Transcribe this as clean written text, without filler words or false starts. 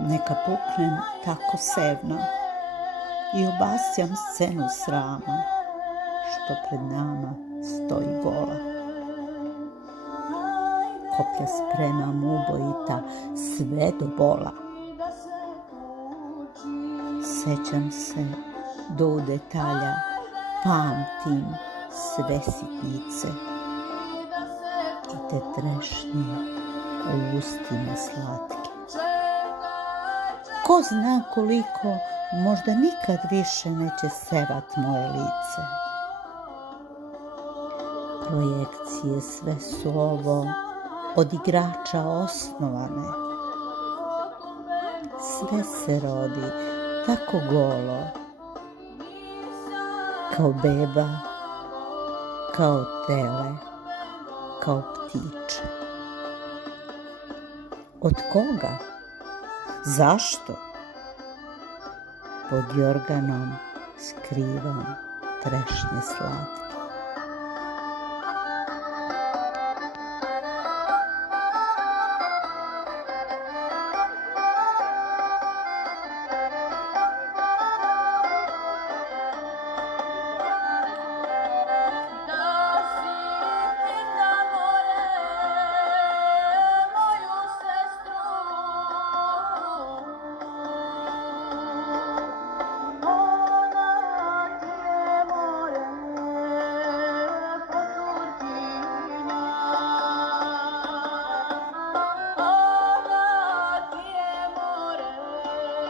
Neka puknem tako sevna i obasjam scenu srama, što pred nama stoji gola. Koplja spremam ubojita sve do bola. Sećam se do detalja, pamtim sve sitnice i te trešnje u ustima slatke. Ko zna koliko, možda nikad više neće sevat moje lice. Projekcije sve su ovo od igrača osnovane. Sve se rodi tako golo, kao beba, kao tele, kao ptiče. Od koga? Zašto? Pod jorganom skrivam trešnje slatke.